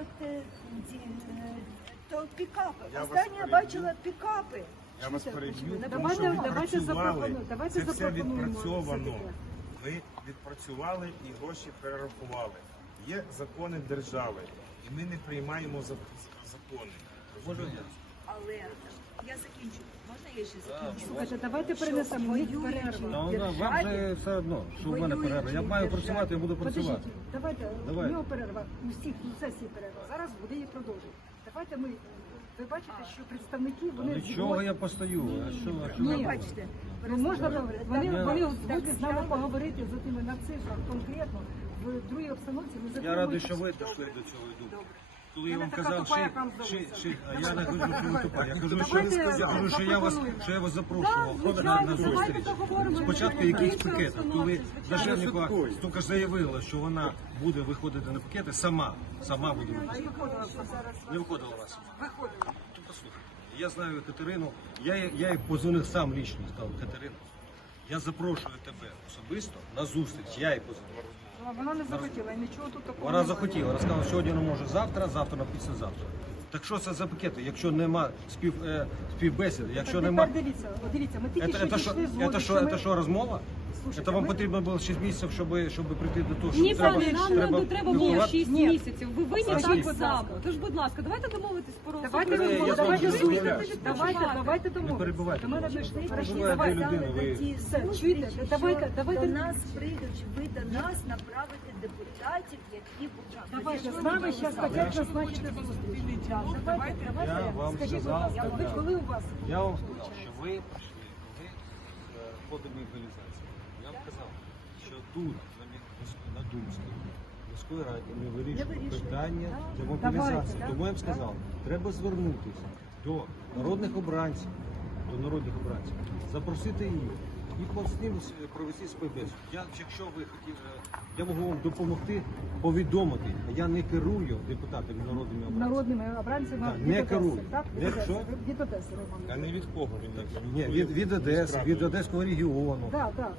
от е, ці, е, то пікапи. Я вас Останнє я переб'ю. бачила пікапи. Я вас переб'ю, тому що Давайте- ви давайте працювали. запропону- давайте Це все запропонуємо відпрацьовано. все-таки. Відпрацювали і гроші перерахували. Є закони держави, і ми не приймаємо за- закони. Розумієте? Але я закінчу. Можна я ще закінчу? Слухайте, давайте перенесемо їх в перерву. Та вона- вам же все одно, що в мене перерва. Я маю працювати, я буду працювати. Подождіть, давайте, Давай. у нього перерва, у всіх у сесії перерва. Зараз буде її продовжувати. Давайте ми, ви бачите, що представники, вони Від чого я постою? А що, а що Ні. ви бачите, Ну, можна говорити. Вони, вони так. згодні з нами поговорити за тими на цифрах конкретно в другій обстановці. Ми Я затримуємо- радий, що ви дійшли до цього йду. Коли я вам казав, що, здалося. що, а я не кажу, що ви тупа. Я кажу, що, Давайте я кажу, що я вас, що я вас запрошував на, на зустріч. Спочатку якихось в пакетах, коли Дашевникова тільки заявила, що вона буде виходити на пакети, сама, сама буде виходити. Не виходила вас. Виходила. Ну, послухайте, я знаю Катерину, я, їй- я їй позвонив сам лічно, сказав, Катерина, я запрошую тебе особисто на зустріч, я і позвонив. Ну, Вона не захотіла і нічого тут такого. Вона захотіла, вона сказала, сьогодні не може завтра, завтра на післязавтра. Так що це за пакети? Якщо нема спів, е, співбесіди, якщо Так, нема... тепер дивіться, от дивіться, ми тільки що це, що, дійшли згоди, це, що, ми- це що, розмова? Слушайте, Це вам ми- потрібно було 6 місяців, щоб, щоб прийти до того, що Ні, треба, пане, нам не треба було готувати? 6 Ні. місяців. Ви винні Скажіть, так будь само. ласка. Тож, будь ласка, давайте домовитись про Давайте, з вами давайте, не слухайте, розмовляю. давайте, давайте домовимося. перебивайте, До мене прийшли, Перебивайте давайте. людину, ви- Все, чуєте? що Давайте- давайте- до нас прийдуть, ви до нас направите депутатів, які будуть. Давайте з нами зараз хотять назначити зустріч. Давайте, Я давайте, вам скажіть, будь сказав, ласка, ви коли у вас? Я вам сказав, що ви прийшли, коли е, входить мобілізація. Я вам казав, що тут, на, Думській, міської раді, ми вирішуємо питання демобілізації. Тому я вам сказав, треба звернутися до народних обранців, до народних обранців, запросити їх і по з ним провести співбесіду. Я, якщо ви хотіли, я можу вам допомогти повідомити. Я не керую депутатами народними обранцями. Народними обранцями Так, від не Одеси, керую. так? Від Не Одеси, що? Від Одеси, Роман. А не від кого він так? Ні, від, від Одеси, від Одеського регіону. Так, так.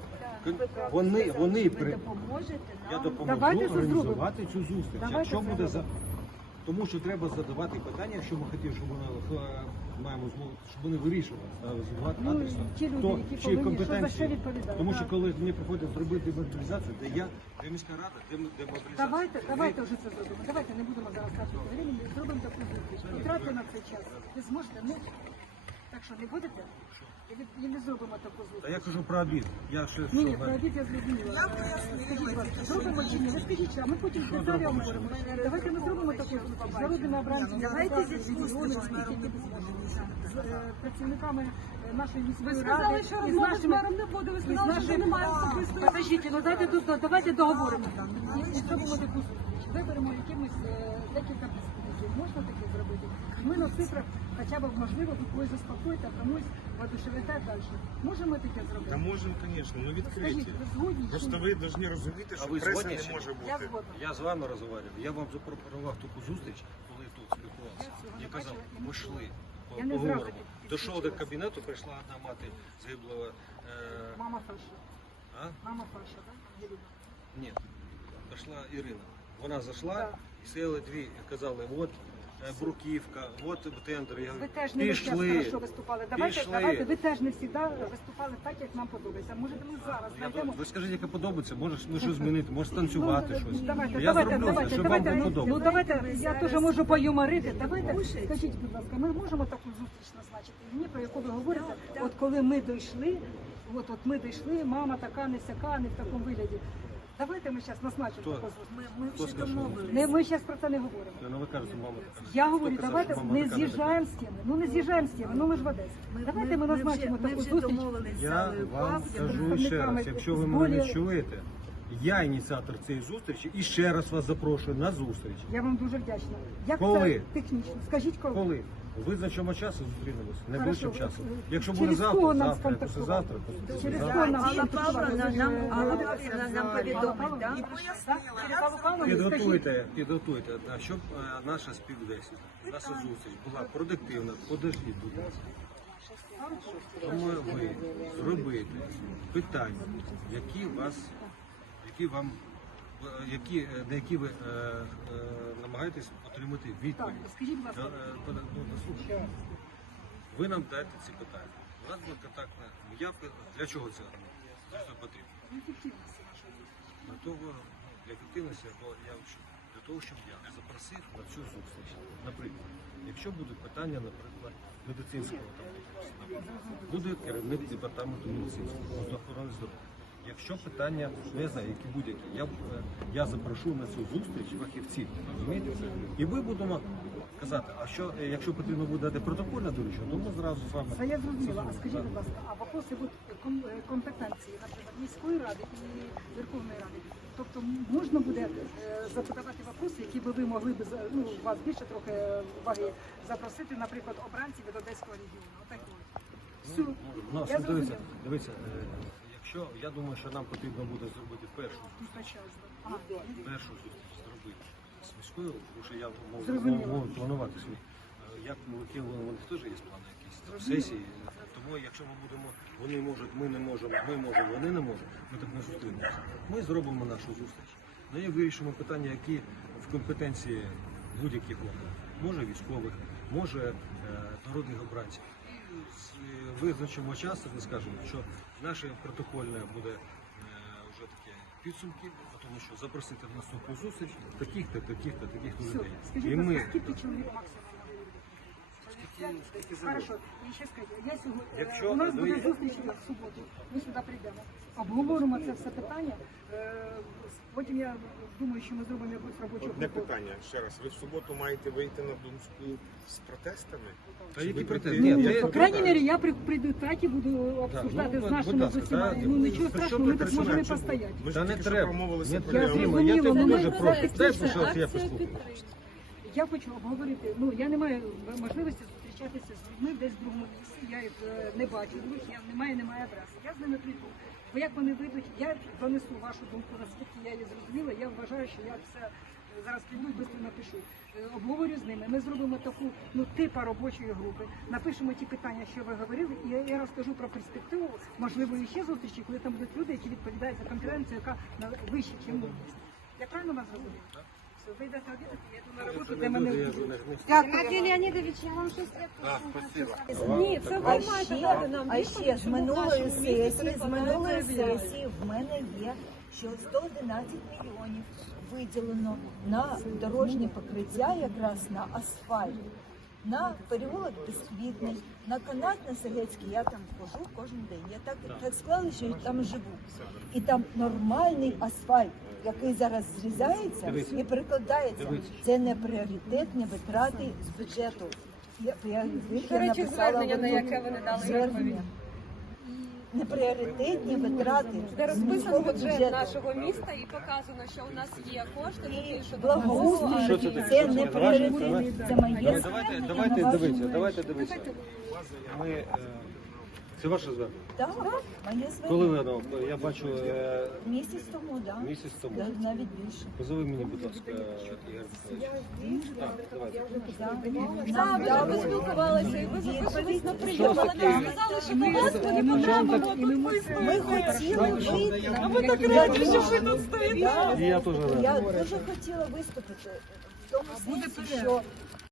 Вони, вони ви при... допоможете Я нам. допоможу Давайте це організувати цю зустріч. Давайте Якщо це буде за тому, що треба задавати питання, якщо ми хотімо, щоб вони е, маємо змогу, щоб вони вирішували е, задавати Ну, адресно. ті люди, хто які чиї повинні, що за що компетенції. відповідають, Тому що коли мені приходять зробити мобілізацію, де я, де міська рада, де, м- де мобілізація. Давайте, давайте вже це зробимо. Давайте не будемо зараз тратити времени, зробимо таку зустріч. Потратьте на цей час. Ви зможете? Ну, так що не будете? І, не зробимо таку Та зустріч. я кажу про обід. Я ще Ні, ні, про обід я зрозуміла. Скажіть, будь ласка, зробимо чи ні? Ви скажіть, а ми потім деталі обговоримо. Давайте ми зробимо таку зустріч. З народними обранцями, Давайте зі. З е, працівниками е, нашої Ви міської сказали, ради. що і з розмови з нашими- мером не буде. Ви і з сказали, що немає особистої. Подождіть, ну дайте тут, давайте договоримо. І, і зробимо таку зустріч. Виберемо якимось е, декілька представників. Можна таке зробити? Ми на цифрах хоча б можливо ви когось заспокоїти, а комусь воодушевите далі. Можемо таке Та зробити? можемо, звісно, ну Скажіть, відкриті. ви згодні? чи Просто ні? ви повинні розуміти, А що ви преса згодні не ні? може Я бути. згодна. Я з вами розмовляв. Я вам запропонував таку зустріч, коли тут спілкувався. Я цього не Я казав, бачила, я не ми йшли, Я не поговоримо. під- Дійшов до підключилась. кабінету, прийшла одна мати загиблого. Е, Мама Фаша. а? Мама Фаша, так? Ні, прийшла Ірина. Вона зайшла Так. і сіли дві і казали, от бруківка, от тендер. Я Ви теж не весь час хорошо виступали. Давайте, Пішли. давайте, ви теж не завжди виступали так, як нам подобається. Може, ми зараз знайдемо. ви скажіть, яке подобається, може ми щось змінити, може танцювати Ну, щось. Давайте, я давайте, зроблю давайте, щоб давайте. вам Ну, подобалося. ну давайте, я зараз теж можу поюморити. Давайте, скажіть, будь ласка, ми можемо таку зустріч назначити? Мені про яку ви говорите, от коли ми дійшли, от, от ми дійшли, мама така, не сяка, не в такому вигляді. Давайте ми зараз назначимо Хто? Ми, ми Хто вже. Не, ми зараз про це не говоримо. Ну ви кажете, мама така. Я говорю, казав, давайте що мама не така, не з'їжджаємо з теми. Ну не з'їжджаємо з теми, ну ми ж в Одесі. Давайте ми назначимо вже, ми таку вже зустріч. з Я Аллою вам Павлівною. скажу ще раз, якщо ви мене не чуєте, я ініціатор цієї зустрічі і ще раз вас запрошую на зустріч. Я вам дуже вдячна. Як Коли? це технічно? Скажіть коли? Коли? У визначеному часу зустрінемося, Хорошо. найближчим часом. Якщо Через буде кого завтра, нам завтра, сконтактувати? післязавтра, то Через завтра. кого нам Алла? Павловна нам, Ви Алла Павлівна нам повідомить? Через Аллу Підготуйте, підготуйте, да, щоб е, наша співбесіда, наша зустріч була продуктивна. Подождіть, будь ласка. Тому ви зробите питання, які вас, які вам які, е, на які ви е, е, намагаєтесь отримати Так, відповідь. скажіть, будь ласка, Е, е, ну, послухайте. Ви нам даєте ці питання. У нас буде контактна явка. Для чого це Для чого потрібно? ефективності нашої. Для того, ну, для ефективності, бо я що- для того, щоб я запросив на цю зустріч. Наприклад, якщо будуть питання, наприклад, медицинського там якогось, наприклад, буде керівник департаменту медицинського охорони здоров'я. Якщо питання, я знаю, які будь-які, я, е, я запрошу на цю зустріч фахівців, розумієте? І ви будемо казати, а що, е, якщо потрібно буде дати протокольне доручення, то ми зразу з вами. Це я зрозуміла. А скажіть, будь ласка, а вопроси е, компетенції, наприклад, міської ради і Верховної Ради. Тобто можна буде запитати вопроси, які би ви могли б ну, вас більше трохи ваги запросити, наприклад, обранців від Одеського регіону. Отак от. Все. Ну, Я дивіться, дивіться, якщо я думаю, що нам потрібно буде зробити першу Ага. першу зустріч зробити з міською, тому що я можу, планувати свій. Е, Як у них теж є плани якісь там, сесії. Тому якщо ми будемо, вони можуть, ми не можемо, ми можемо, вони не можуть, ми так не зустрінемося. Ми зробимо нашу зустріч. На ній вирішимо питання, які в компетенції будь-яких органів. Може військових, може е, народних обранців. Визначимо час ми скажемо, що наше протокольне буде е, вже таке підсумки, тому що запросити в наступну зустріч таких-то, таких-то, таких-то людей. Скажіть, І ми скільки чоловік максимум може бути? Скільки- скільки Хорошо, і ще скажіть, я сьогодні, е, Якщо- у нас ну, буде я- зустріч в суботу, ми сюди прийдемо. Обговоримо це все питання. Е, Потім я думаю, що ми зробимо якусь робочу Одне групу. питання ще раз. Ви в суботу маєте вийти на Думську з протестами? Та Чи які ви протести? прийти- Ні, Ну, по крайній мірі, я при- прийду так і буду обсуждати ну, з нашими будь ласка, з усіма. та, Ну нічого при страшного, чому ми тут так можемо і постояти. Ми ж Та не тільки що треба. промовилися про я зрозуміла, тебе ну, дуже ми прошу. Дай, що я послухаю. Я хочу обговорити. Ну я не маю можливості зустрічатися з людьми десь в другому місці. Я їх е, не бачу. Друзі, я немає, немає адреси. Я з ними прийду. Бо як вони вийдуть, я донесу вашу думку, наскільки я її зрозуміла. Я вважаю, що я все е, зараз піду і швидко напишу. Е, Обговорю з ними. Ми зробимо таку ну типа робочої групи. Напишемо ті питання, що ви говорили, і я, розкажу про перспективу можливої ще зустрічі, коли там будуть люди, які відповідають за конференцію, яка на вище, ніж ми. Я правильно вас зрозумів? Все, обідати, я йду на роботу, де мене Геннадій Леонідович, я вам щось Ні, це ви маєте дати нам а ще з минулої сесії, з минулої сесії в мене є, що 111 мільйонів виділено на дорожнє покриття, якраз на асфальт, на переулок Безквітний, на канат на Сагецький. Я там хожу кожен день. Я так, так склала, що я там живу. І там нормальний асфальт, який зараз зрізається і перекладається. Це не пріоритетні витрати з бюджету. Я, я, речі, звернення, на яке ви не дали звернення. Непріоритетні витрати Де міського бюджет бюджету. нашого міста і показано, що у нас є кошти І що благоустрій Що це це це не? Пріоритет. Це моє Давайте, давайте дивіться, давайте дивіться. Ми, е, це ваше звернення? Так, моє Коли звернення. ви, я бачу, е, Місяць тому, так. місяць тому. Навіть більше. Позови мені, будь ласка, Ігор Михайлович. Так, давайте. Дали спілкувалися, і ви записувались на прийом, але нам сказали, що до вас ми не потрібно тут виставити. Ми хотіли вийти. А ви так раді, що ви тут стоїте. Я- І я теж радий. Я дуже хотіла виступити в тому сенсі, що